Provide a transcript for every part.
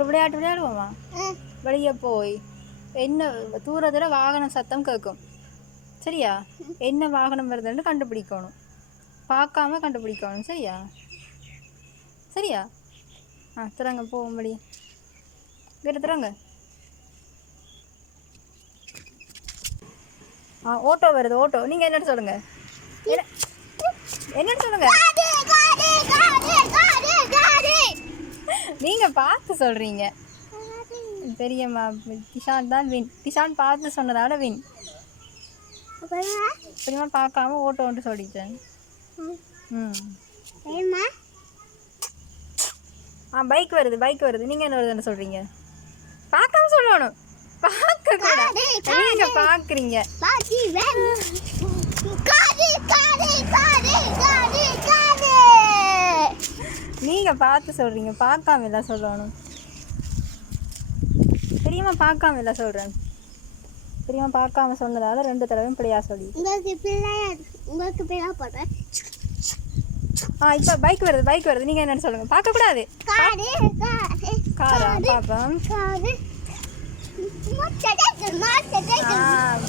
ஒரு விளையாட்டு விளையாடுவோமா. வெளியே போய் என்ன தூரத்தில் வாகனம் சத்தம் கேட்கும் சரியா? என்ன வாகனம் வருதுன்னு கண்டுபிடிக்கணும். பார்க்காம கண்டுபிடிக்கணும். சரியா? சரியா? ஆ திறங்க போவோம் வெளியே. வீட்டு திறங்க. ஆ ஓட்டோ வருது ஓட்டோ. நீங்கள் என்னன்னு சொல்லுங்க. என்ன? என்னன்னு சொல்லுங்க காடு காடு காடு காடு காடு நீங்கள் பார்த்து சொல்கிறீங்க பெரியம்மா கிஷான் தான் வின் கிஷான் பார்த்து சொன்னதால வின் பெரியம்மா பார்க்காம ஓட்டோன்ட்டு சொல்லிட்டேன். ம். ஆ பைக் வருது பைக் வருது. நீங்கள் என்ன வருதுன்னு சொல்கிறீங்க பார்க்காம சொல்லணும். பார்க்க காடு. நீங்கள் பார்க்குறீங்க பாட்டி வேன் காடு காடு காடு காடு காடு நீங்கள் பார்த்து சொல்கிறீங்க பார்க்காம எல்லாம் சொல்லணும். பெரியம்மா பார்க்காம எல்லாம் சொல்கிறேன் பெரியம்மா பார்க்காம சொன்னதால ரெண்டு தடவையும் பிள்ளையா சொல்லி. உங்களுக்கு பிள்ளையா உங்களுக்கு பிள்ளை போடுறேன். ஆ இப்போ பைக் வருது பைக் வருது. நீங்கள் என்னன்னு சொல்லுங்கள் பார்க்கக்கூடாது காடு காடு. காரா பாப்போம்.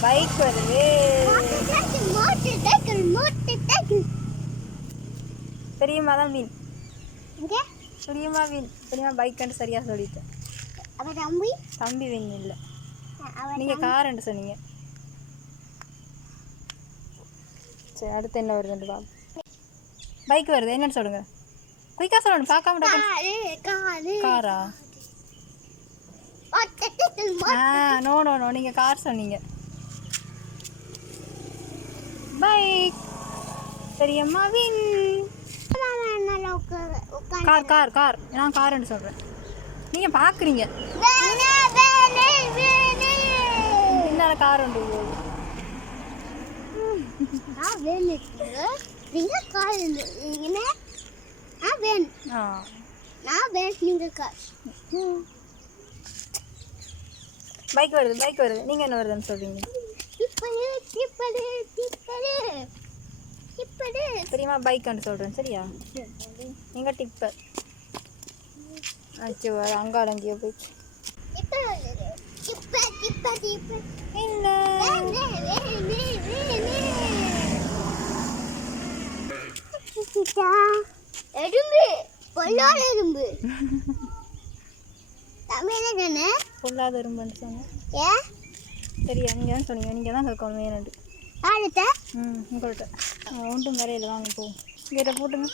பைக் வருது. பெரியம்மா தான் வின் இங்க? பெரியம்மா வின் பெரியம்மா பைக்குன்னு சரியாக சொல்லிட்டேன் அவ தம்பி? தம்பி வின் இல்லை. நீங்கள் காருன்னு சொன்னீங்க. சரி அடுத்து என்ன வருதுன்னு பாப்போம். பைக் வருது என்னன்னு சொல்லுங்கள் குயிக்காக சொல்லணும் பார்க்காம காரா நோ நோ நோ நீங்கள் கார் சொன்னீங்க. பைக் பெரியம்மா வின். Car car car. நான் காருன்னு சொல்கிறேன் நீங்கள் பார்க்குறீங்க பின்னால் கார் உண்டு போகுது ஆ பைக் வருது பைக் வருது. நீங்கள் என்ன வருதுன்னு சொல்கிறீங்க பெரியம்மா பைக்குன்னு சொல்கிறேன் சரியா? நீங்கள் டிப்பர் அச்சோ அங்கால எங்கேயோ போயிடுச்சு இல்லை எறும்பு பொல்லாத எறும்பு தமிழ தானே பொல்லாத இரும்புன்னு சொன்னேன். ஏன் சரியா நீங்கள் தான் சொன்னீங்க. நீங்கள் தான் கேட்கணும் வேணுண்டு ஆளுட்ட ம் உங்கள்கிட்ட ஒன்றும் வரையில வாங்க போவோம் கேட்ட போட்டுங்க.